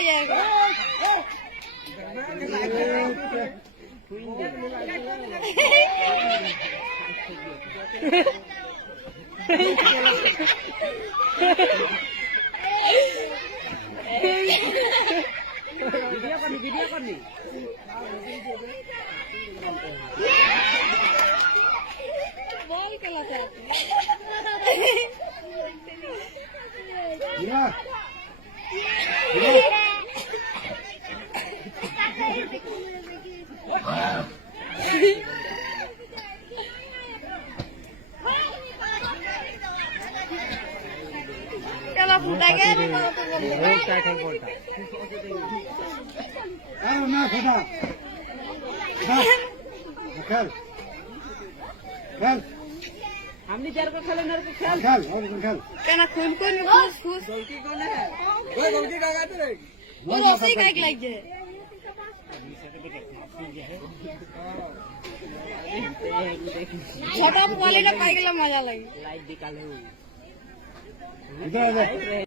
आ जाएगा। वीडियो करनी बॉल खेला था चलो फूटा गया ना खुदा खेल खेल हमने चार को खेले नर को खेल खेल और खेल कहना खून खून खुश खुश गलती कौन है ओए गलती का गाते रे वो उसी का लग जाए छोटा वाले ने पाई के मजा लगी लाइट निकाले इधर